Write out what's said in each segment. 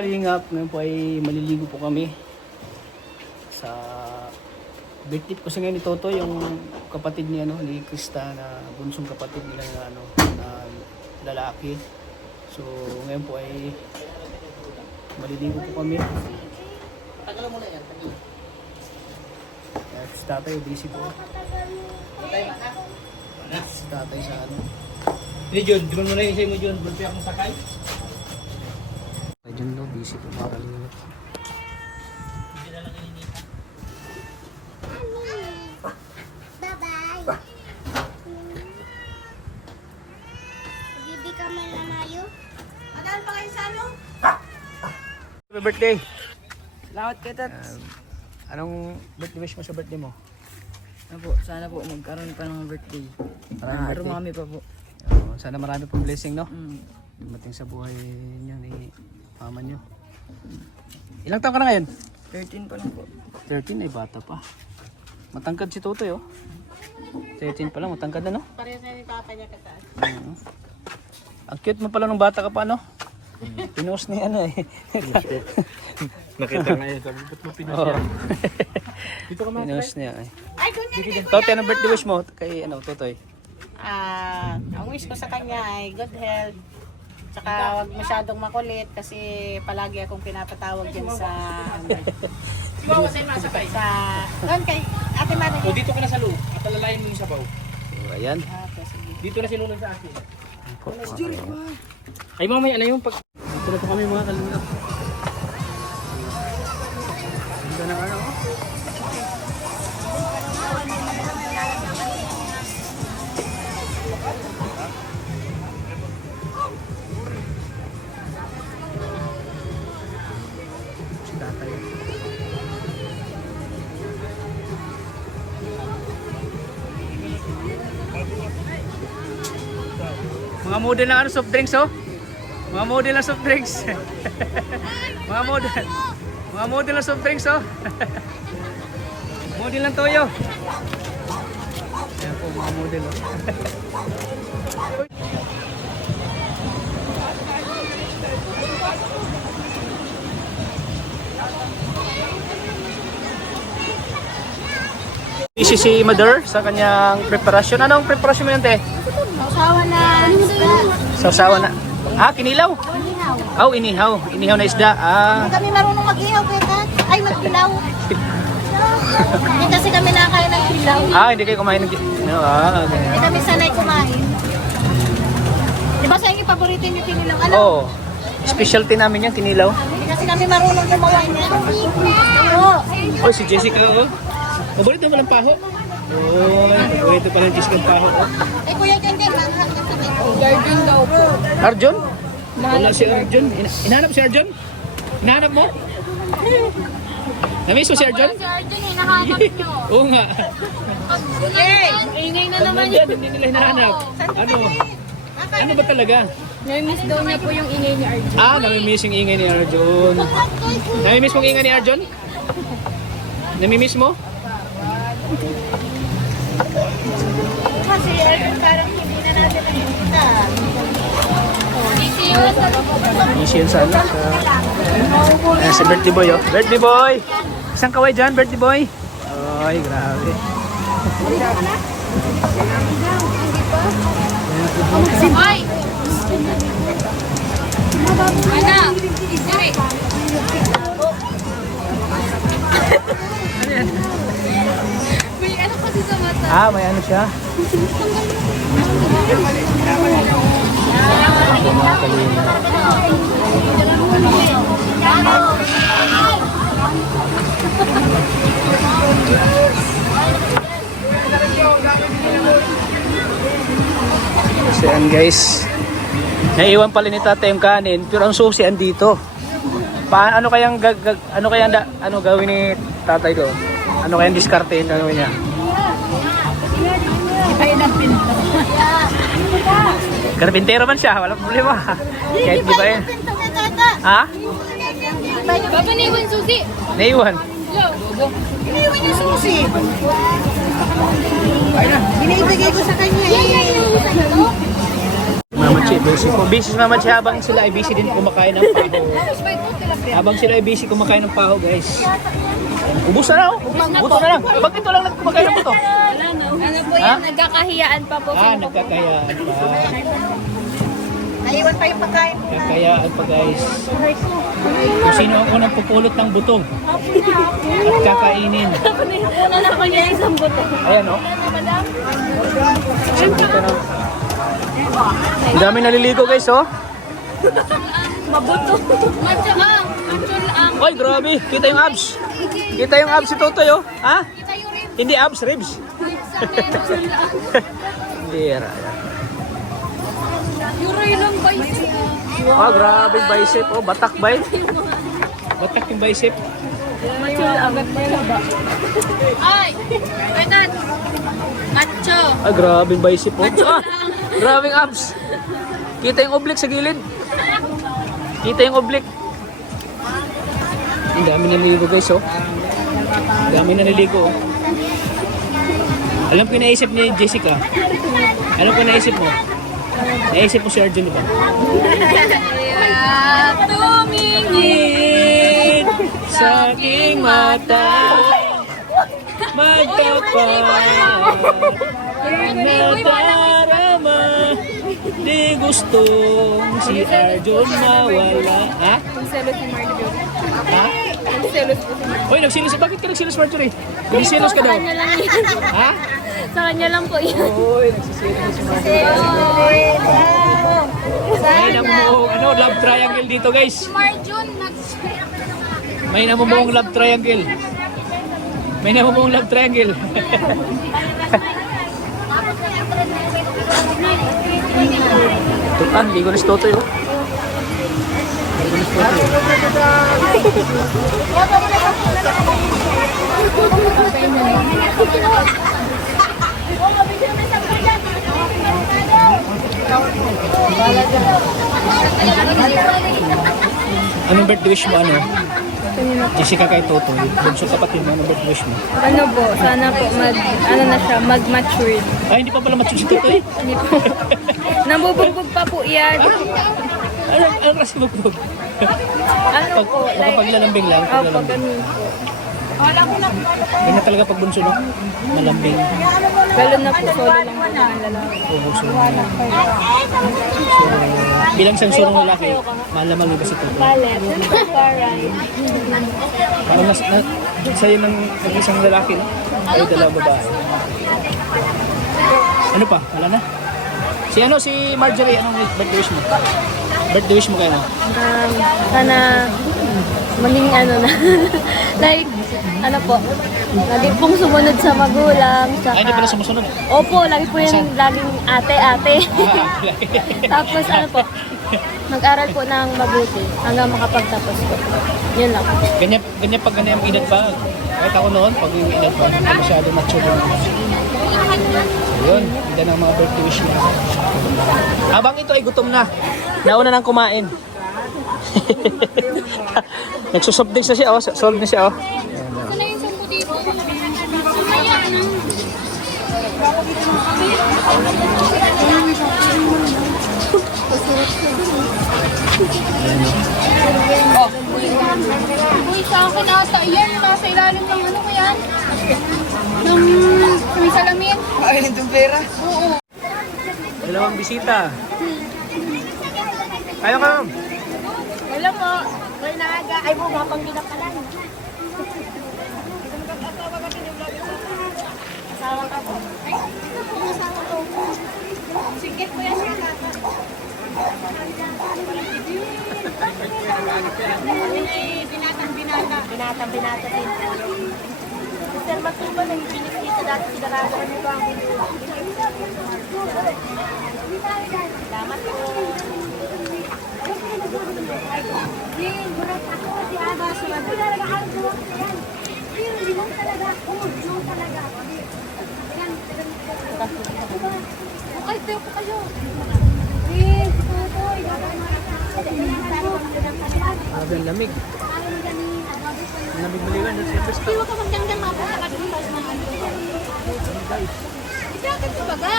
Kalingap, ngayon po ay maliligo po kami sa birthday po kasi ngayon ni Toto, yung kapatid ni ni Krista, na bunsong kapatid nila na lalaki. So ngayon po ay maliligo po kami. Tagal mo na yan. At si tatay busy po. Si tatay sa Hindi, John. Di ba mo na yung isay mo, John? Bulpi akong sakay. Ay dyan daw, busy po mga kalingap. Bye-bye. Bibi ka man na mayo. Magaan pa kayo sa ano? Happy birthday! Salamat kay Tats. Anong birthday wish mo sa birthday mo? Ano po, sana po magkaroon pa ng birthday. Maraming birthday. Rumami pa po. Sana marami pong blessing, no? Dumating sa buhay niyo ni mama niyo. Ilang taon ka na ngayon? 13 pa lang po. 13 ay bata pa. Matangkad si Totoy, oh. 13 pa lang, matangkad na, no? Parehas na ni Papa niya kataas. Ang cute mo pala nung bata ka pa, no? Pinost ni eh. Nakita nga yun. Sabi, ba't mo pinas yan? Dito ka Pinost niya eh. Ay, ganyan. Totoy, anong birthday wish mo kay Totoy? Ang wish ko sa kanya ay good health. Tsaka wag masyadong makulit kasi palagi akong pinapatawag dyan sa doon kay Ate Mari. O, dito ka na sa loob. At alalayan mo yung sabaw. So, ayan. Dito na sinunod sa akin. Okay. Ay, mamaya na yung pag... Dito na po kami mga kalingap. Ganda na oh. Si tatay. Mga model ng soft drinks, oh. Mga model ng soft drinks. Mga model ng soft drinks, oh. Model ng toyo. Ayan po mga model, oh. Busy si Mother sa kanyang preparasyon. Anong preparasyon mo yun, te? Usawa na isda. Sasawa na. Ah, kinilaw? Inihaw. Oh, inihaw. Inihaw na isda. Ah. Hindi kami marunong mag-ihaw kaya ay mag-ilaw. Hindi kasi kami nakakain ng ilaw. Ah, hindi kayo kumain ng... No, okay. Hindi kami sanay kumain. Di ba sa inyo paborito yung kinilaw? Ano? Oo. Specialty namin yan, kinilaw. Hindi kasi kami marunong gumawa niyan. Oo. Oh, si Jessica, oh. Paborito mo lang paho? Oh, paborito pala yung Jessica ng paho, oh. Eh kuya dyan din, manghang na kami. Garden daw po. Arjon? Wala si Arjon. Hinahanap si Arjon? Hinahanap mo? Namiss mo si Arjon? Si Arjun, hinahanap nyo. Oo nga. Ingay na Pag naman nandyan, hindi nila hinahanap. Ano? Ano ba talaga? Nami-miss daw niya po yung ingay ni Arjun. Ah, namimiss yung ingay ni Arjon. Namimiss mong ingay ni Arjon? Namimiss mo? Kasi Arjun parang hindi na natin nakikita. Busy yun sa ano? Ayan, si birthday boy, oh. Birthday boy! Isang kaway dyan, birthday boy. Ay, grabe. Hoy! Ana! Diri! May ano kasi sa mata. Ah, may ano siya? Mga kalina. So yan guys, naiwan pala ni tatay yung kanin pero ang susi andito. Ano kayang gawin ni tatay doon? Ano kayang diskarte yung gagawin niya? Karpintero man siya, walang problema. Kahit di ba yun? Ha? Baba ni Iwan Susi! Naiwan. Iniwan yung susi. Binibigay ko sa kanya eh. Mama Mamachi, busy po. Busy si Mamachi habang sila ay busy din kumakain ng paho. Habang sila ay busy kumakain ng paho, guys. Ubus na lang, buto na lang. Bakit ito lang kumakain ng buto? Ano po yan? Nagkakahiyaan pa po. Nagkakayaan pa. Naiwan pa yung pagkain mo. Nagkakayaan pa, guys. Kung sino ang unang pupulot ng butong at kakainin. Una na ko niya isang buto. Ayan, oh. Isang buto na. Ang dami naliligo, guys, oh. Mabuto. Matyaang. Matyaang. Oy, grabe. Kita yung abs. Kita yung abs si Totoy, oh. Ha? Kita yung ribs. Hindi abs, ribs. Hindi, Yuroy lang ba yun? oh, grabe yung bicep. Oh, batak ba yun? Batak yung bicep. Matyaang. Ay! Kaitan! Macho! Ah, grabe yung bicep, oh. Ah, grabe yung abs. Kita yung oblique sa gilid. Kita yung oblique. Ang dami naliligo, guys, oh. Ang dami naliligo, oh. Alam ko yung naisip ni Jessica. Alam ko yung naisip mo. Naisip mo si Arjun, ba? Kaya tumingin Sa aking mata magtapat nadarama di gustong si Arjun mawala. Ha? Ang selos ni Marjorie. Ha? Ang selos po si Marjorie. Hoy, nagsilos. Bakit ka nagsilos, Marjorie? Nagsilos ka daw. Sa kanya lang yun. Ha? Sa kanya lang po yun. Hoy, nagsisilos si Marjorie. May namumuong love triangle dito, guys. Marjun, May namumuong love triangle. May namumuong love triangle. Tukan, ligo na si Totoy, oh. Ligo na si Totoy. Anong birthday wish mo, ano? Jessica kay Totoy. Bunso kapatid mo, anong birthday wish mo? ano po, sana po mag-mature. Ay, hindi pa pala mature si Totoy. Hindi po. Nabubugbog pa po yan. Ano kasi magbog? Ano po, like, Paglalambing lang. opo, Paglalambing. ganun po. Ganyan talaga pag bunso, no? Malambing. Lalo na po, solo lang po ng lalaki. O bunso. So, bilang isang surong lalaki, malamang iba si Totoy. Palet. Paray. Parang sa'yo ng isang lalaki, no? Ay, dalawa babae. Ano pa? Wala na? Si Marjorie, anong birthday wish mo? Birthday wish mo kayo, no? Sana maging ano na. Like, ano po, lagi pong sumunod sa magulang. Saka, Ay, hindi pala sumusunod. Opo, lagi po yung laging ate-ate. Tapos ano po, mag-aral po ng mabuti hanggang makapagtapos po. Yun lang. Ganyan pag ganyan ang edad pa. Kahit ako noon, pag yung edad pa, hindi masyado mature. So, yun, ganda ng mga birthday wish niya. Habang ito ay gutom na, nauna nang kumain. Nagsusoft din siya, oh. Solve na siya, oh. Sana yung sampo dito. Sumaya na. Uy, sa akin ata yan. Nasa ilalim ng ano ko yan? Ng may salamin. Ay, itong pera. Oo. Dalawang bisita. Ayaw ka, ma'am. Wala po. Wala na aga. Ay mo, mapang pinapalan. Asawa ka po. Ay, asawa ko. Sige po yan siya. Binatang-binata. Binatang-binata din. Sir Matuba, nag-ipinis dito dati si Daraga. Ano ba ang binuwa? Salamat po. Okay, tayo po kayo. Grabe ang lamig. Ang lamig maliwan. Hindi ka magdangdang mapunta ka dun. Ikakat ko baga.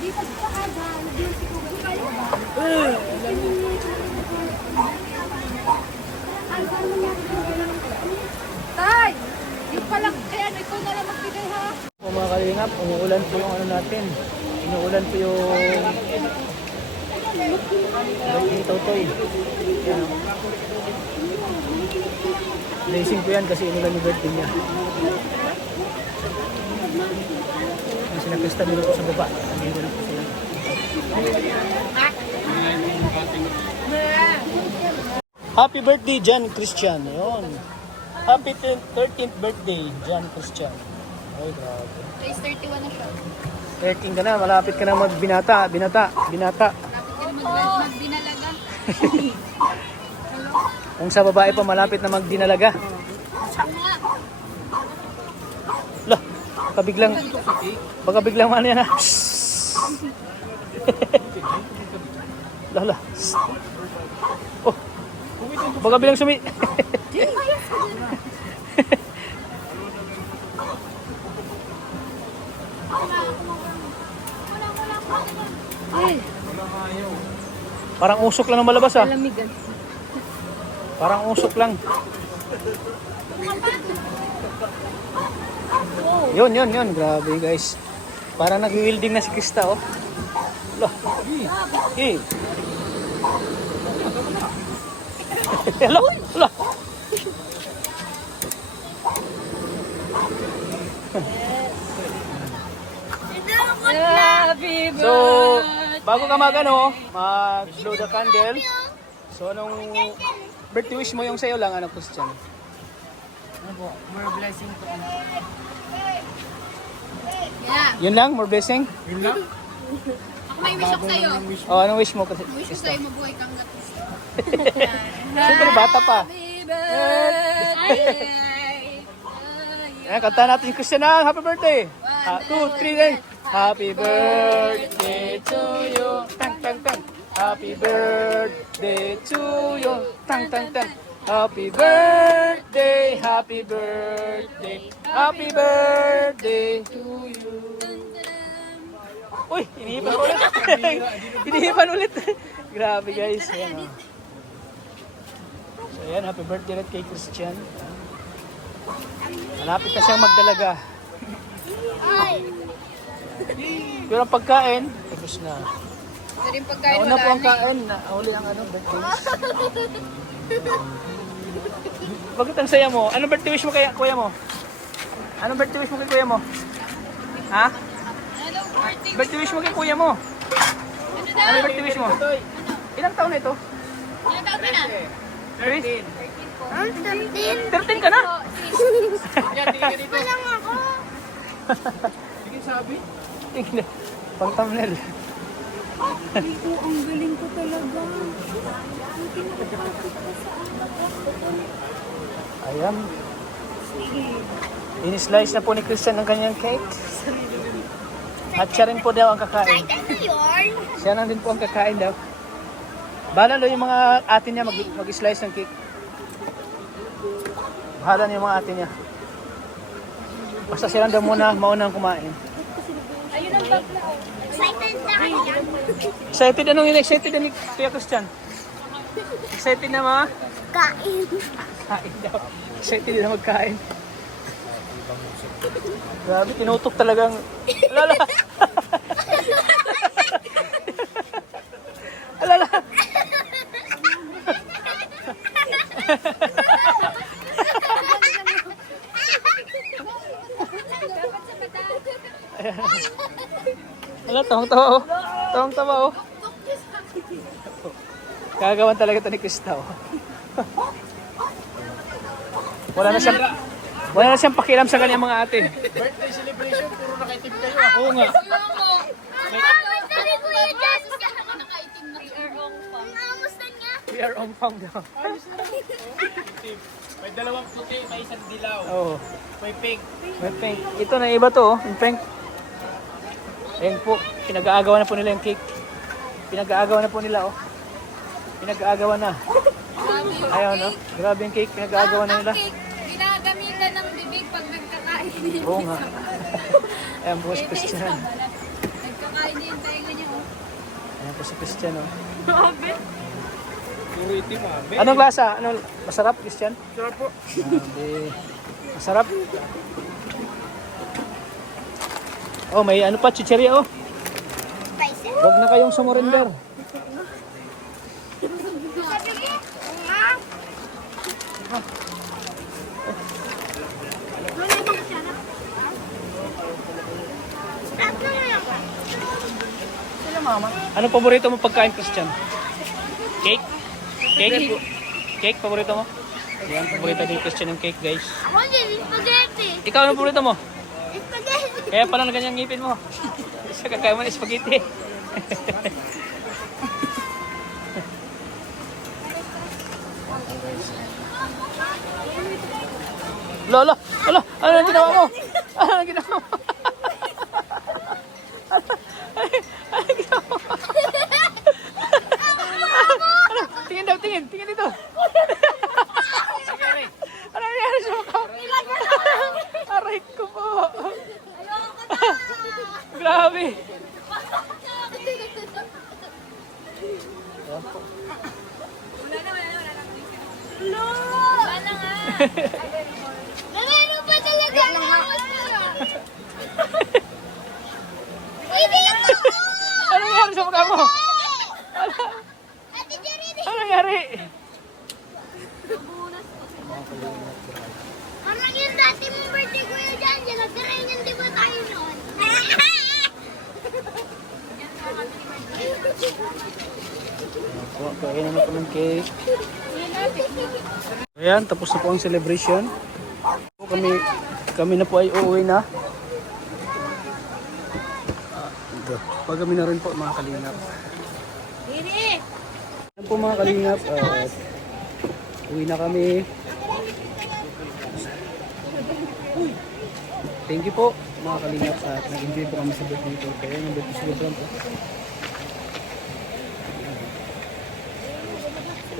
Tay! Yung pala, kaya ano, ikaw na lang magbigay ha. O mga kalingap, umuulan po yung ano natin. Inuulan po yung birthday Totoy. Yan o. Blessing po yan kasi inulan yung birthday niya. Ang sinakista nila po sa baba. Nandito na po sila. Happy birthday, John Christian. Ayun. Happy 13th birthday, John Christian. Ay, grabe. Place 31 na siya. 13 ka na, malapit ka na magbinata. Binata. Lapit ka na magbinalaga. Kung sa babae pa, malapit na magdinalaga. Lah, baka biglang ano yan ha. Lah. Oh, baka bilang sumi. Parang usok lang ang malabas ah. Parang usok lang. Yun. Grabe guys. Parang nag-wielding na si Krista oh. Lah. Lah. So, bago ka mag-blow the candle. So, anong birthday wish mo yung sa'yo lang, ano, Christian? Ano po? More blessing po. Yeah. Yun lang? More blessing? Yun lang. Ako may wish ako sa'yo. O, anong wish mo? Kasi, Wish ko sa'yo mabuhay kang gatos. siyempre, bata pa. Ayan, kanta natin yung Christian na. Happy birthday! 2, 3, then. Happy birthday to you. Tang, tang, tang. Happy birthday to you. Tang, tang, tang. Happy birthday, happy birthday, happy birthday to you. Uy, inihipan ulit. Inihipan ulit. Grabe guys. Ayan, oh. So ayan, happy birthday ulit kay Christian. Malapit na siyang magdalaga. Pero ang pagkain, tapos na. Pero yung pagkain Nauna wala po ang na eh. kain, nauli ang ano, birthday. Bakit ang saya mo? Anong birthday wish mo kay kuya mo? Anong birthday wish mo kay kuya mo? Ha? Birthday wish mo kay kuya mo? Anong birthday wish mo? Ilang taon na ito? Ilang taon ka na? 13? 13 ka na? Pa lang ako. Sige, sabi. Tingnan. Pang thumbnail. Ang galing ko talaga. Ayan. In-slice na po ni Christian ang kanyang cake. At siya rin po daw ang kakain. Siya lang din po ang kakain daw. Bahala daw yung mga atin niya mag-slice ng cake. Bahala na yung mga atin niya. Basta siya lang daw muna maunang kumain. Ayun ang bakla. Excited na ako. Excited? Anong yun? Excited na ni Kuya Christian? Excited na mga? Kain. Kain daw. Excited na magkain. Grabe, tinutok talagang... Alala! Alala! Wala, tawang-tawa oh. Tawang-tawa oh. Kagawan talaga ito ni Krista oh. Wala na siyang pakialam sa kanyang mga ate. Birthday celebration, puro nakaitim kayo. Oo nga. Sabi ko yung Jesus ka ako nakaitim na. Nangamusta niya. We are on farm daw. May dalawang puti, may isang dilaw. Oo. May pink. May pink. Ito na iba to oh. Yung pink. Ayan po. Pinag-aagawan na po nila yung cake. Pinag-aagawan na po nila oh. Pinag-aagawan na. Ayaw no? Grabe yung cake. Pinag-aagawan na nila. Ginagamitan ng bibig pag nagkakain. Oo nga. Ayan po si Christian. Nagkakain din tayo Tapos si Christian, oh. Puro itim ah. Anong lasa? Anong masarap, Christian? Sarap po. Masarap. Oh, may ano pa, chicheria, oh. Huwag na kayong sumurrender. Anong paborito mo pagkain, Christian? Cake? Cake? Cake, paborito mo? Yan, paborito ni Christian yung cake, guys. Ako din, spaghetti. Ikaw, anong paborito mo? Spaghetti. Kaya pala na ganyang ngipin mo. Isa kakain mo ng spaghetti. Lolo, lolo, ano ang ginawa mo? Ano ang ginawa mo? Ano ang ginawa mo? Ano? Tingin daw, tingin dito. Ano nangyari sa mukha? Aray ko po. Grabe. Wala na nga. Nangano pa talaga ako. Hindi ito! Ano nangyari sa mukha mo? Ate Jerry! Ano nangyari? Parang yung dati mong birthday ko yun dyan. Nagtirayin yung di ba tayo noon? Kain naman po ng cake. Ayan, tapos na po ang celebration. Kami na po ay uuwi na. Pag kami na rin po mga kalingap. Ayan po mga kalingap. Uwi na kami. Thank you po mga kalingap at nag-enjoy po kami sa birthday nito. Kaya yung birthday celebration po.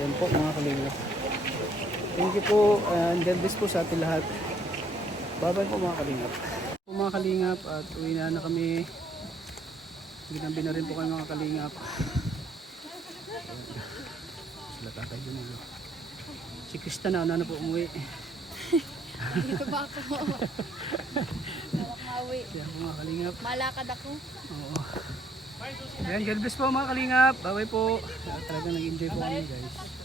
Ayan po mga kalingap. Thank you po and God bless po sa ating lahat. Bye-bye po mga kalingap. Po mga kalingap at uwi na kami. Ginabi na rin po kayo mga kalingap. Sila tatay dun. Si Krista na po umuwi. Dito ba ako? Makawi. Kaya po mga kalingap. Malakad ako. Oo. Ayan, God bless po mga kalingap. Bye-bye po. Talagang nag-enjoy po kami guys.